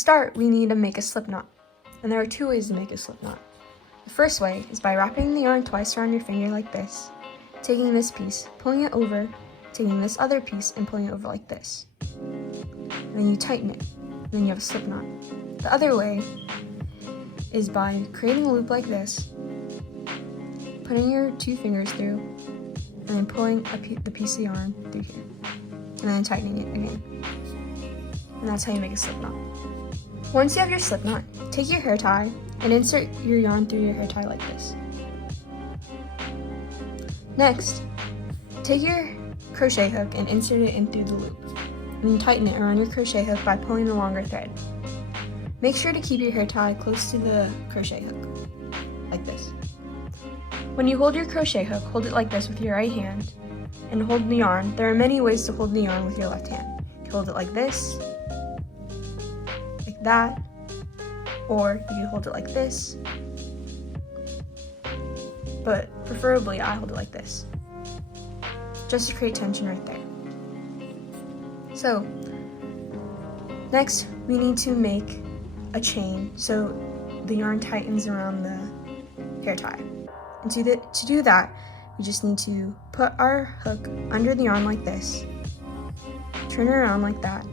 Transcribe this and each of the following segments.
start, we need to make a slip knot. And there are two ways to make a slip knot. The first way is by wrapping the yarn twice around your finger like this, taking this piece, pulling it over, taking this other piece and pulling it over like this. And then you tighten it, and then you have a slip knot. The other way is by creating a loop like this, putting your two fingers through, and then pulling the piece of yarn through here, and then tightening it again. And that's how you make a slip knot. Once you have your slip knot, take your hair tie and insert your yarn through your hair tie like this. Next, take your crochet hook and insert it in through the loop, and then tighten it around your crochet hook by pulling the longer thread. Make sure to keep your hair tie close to the crochet hook, like this. When you hold your crochet hook, hold it like this with your right hand, and hold the yarn. There are many ways to hold the yarn with your left hand. You can hold it like this, like that, or you can hold it like this, but preferably I hold it like this, just to create tension right there. So, next we need to make a chain so the yarn tightens around the hair tie. And to do that, we just need to put our hook under the yarn like this, turn it around like that,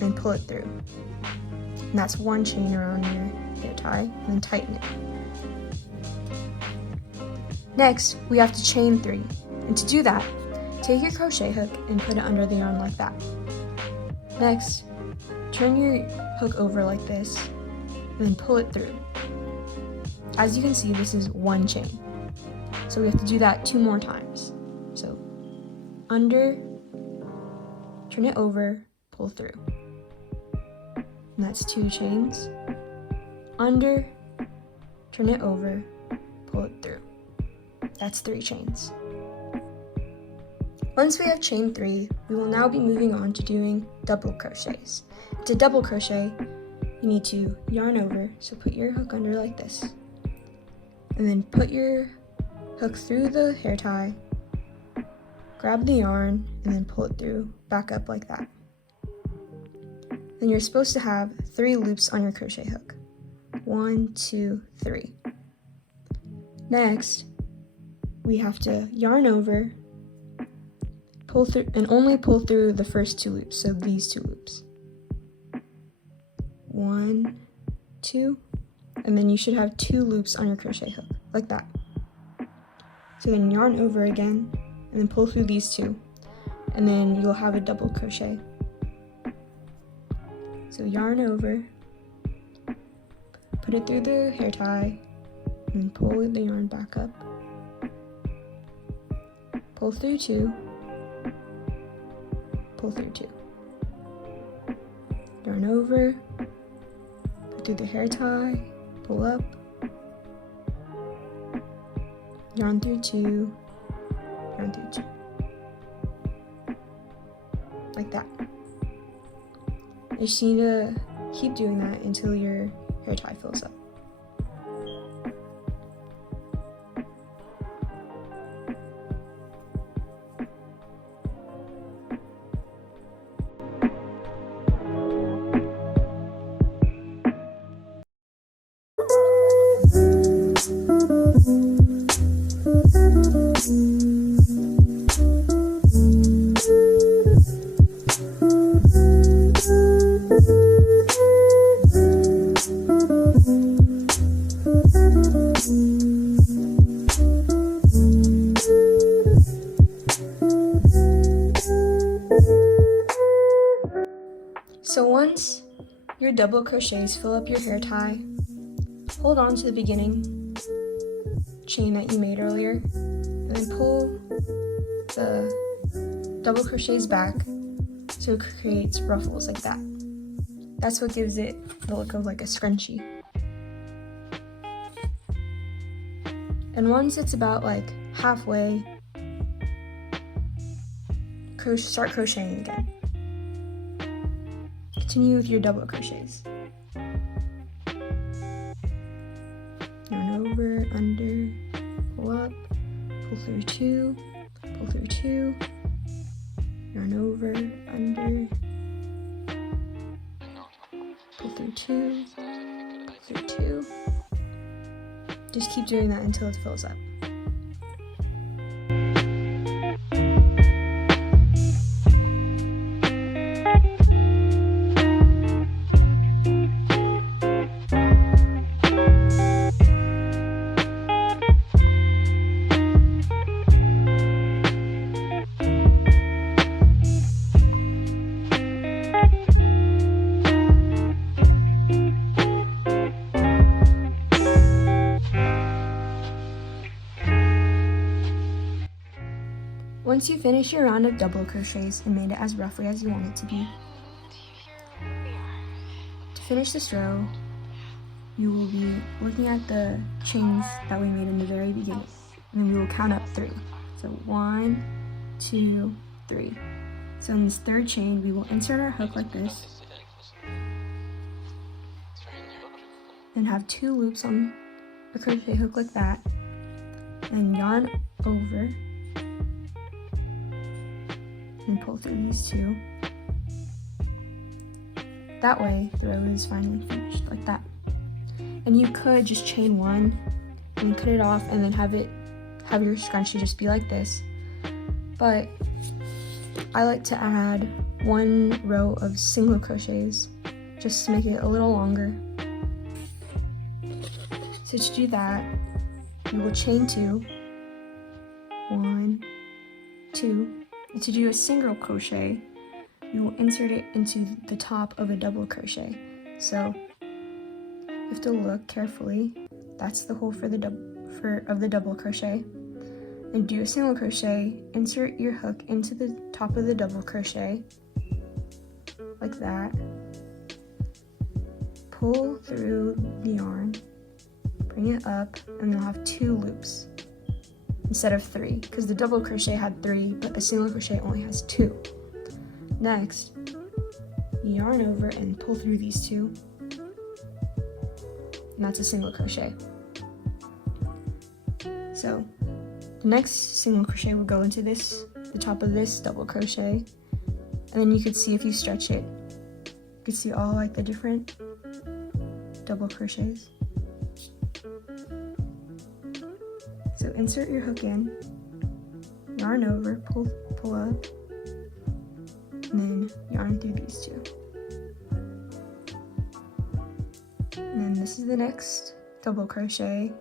and pull it through. And that's one chain around your hair tie, and then tighten it. Next, we have to chain 3. And to do that, take your crochet hook and put it under the yarn like that. Next, turn your hook over like this, and then pull it through. As you can see, this is one chain. So we have to do that 2 more times. So, under, turn it over, pull through. And that's 2 chains. Under, turn it over, pull it through. That's 3 chains. Once we have chain 3, we will now be moving on to doing double crochets. To double crochet, you need to yarn over, so put your hook under like this, and then put your hook through the hair tie, grab the yarn, and then pull it through, back up like that. Then you're supposed to have 3 loops on your crochet hook. 1, 2, 3. Next, we have to yarn over, pull through, and only pull through the first 2 loops, so these 2 loops. 1, 2, and then you should have 2 loops on your crochet hook, like that. So then yarn over again, and then pull through these 2, and then you'll have a double crochet. So yarn over, put it through the hair tie, and then pull the yarn back up, pull through 2, pull through 2, yarn over, put through the hair tie, pull up, yarn through 2, yarn through 2, like that. You just need to keep doing that until your hair tie fills up. So once your double crochets fill up your hair tie, hold on to the beginning chain that you made earlier, and then pull the double crochets back so it creates ruffles like that. That's what gives it the look of like a scrunchie. And once it's about like halfway, start crocheting again. Continue with your double crochets. Yarn over, under, pull up, pull through 2, pull through 2, yarn over, under, 2, pull through 2. Just keep doing that until it fills up. Once you finish your round of double crochets and made it as roughly as you want it to be, to finish this row, you will be looking at the chains that we made in the very beginning, and then we will count up 3. So 1, 2, 3. So in this third chain, we will insert our hook like this, and have 2 loops on a crochet hook like that, and yarn over, and pull through these 2. That way, the row is finally finished, like that. And you could just chain 1 and cut it off and then have your scrunchie just be like this. But I like to add 1 row of single crochets just to make it a little longer. So to do that, we will chain 2, 1, 2. And to do a single crochet, you will insert it into the top of a double crochet. So you have to look carefully. That's the hole for the double crochet. And do a single crochet, insert your hook into the top of the double crochet, like that. Pull through the yarn, bring it up, and you'll have 2 loops instead of 3, because the double crochet had 3, but a single crochet only has 2. Next, yarn over and pull through these 2, and that's a single crochet. So the next single crochet will go into the top of this double crochet, and then you could see, if you stretch it, you could see all like the different double crochets. So insert your hook in, yarn over, pull up, and then yarn through these 2. And then this is the next double crochet.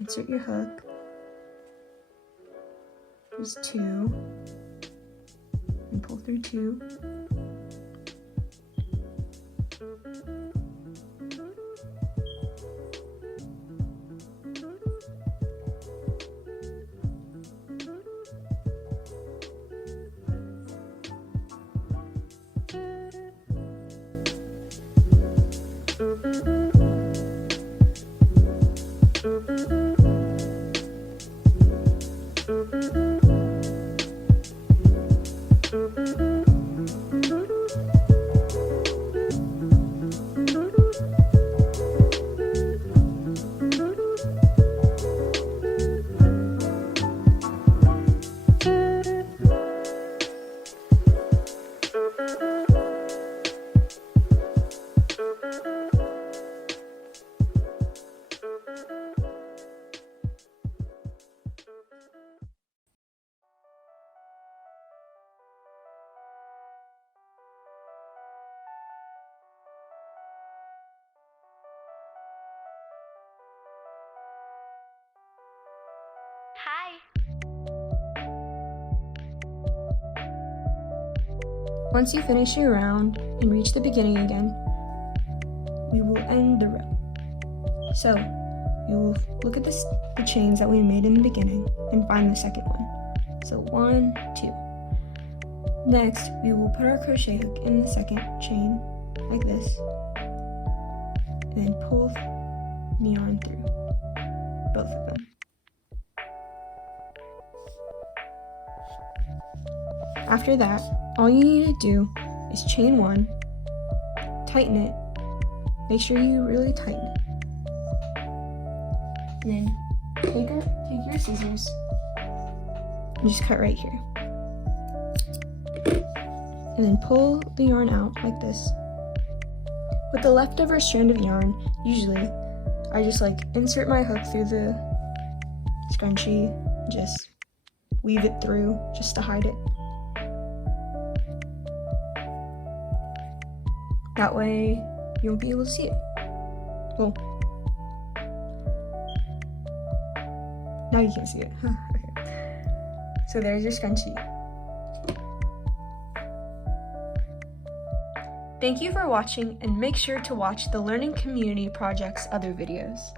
Insert your hook. There's 2, and pull through 2. Hi. Once you finish your round and reach the beginning again, we will end the row. So you will look at the chains that we made in the beginning and find the second one. So 1, 2. Next, we will put our crochet hook in the second chain like this, and then pull the yarn through both of them. After that, all you need to do is chain 1, tighten it, make sure you really tighten it, and then take your scissors and just cut right here. And then pull the yarn out like this. With the leftover strand of yarn, usually, I just insert my hook through the scrunchie, just weave it through just to hide it. That way, you won't be able to see it. Well, now you can see it. Okay. So there's your scrunchie. Thank you for watching, and make sure to watch the Learning Community Project's other videos.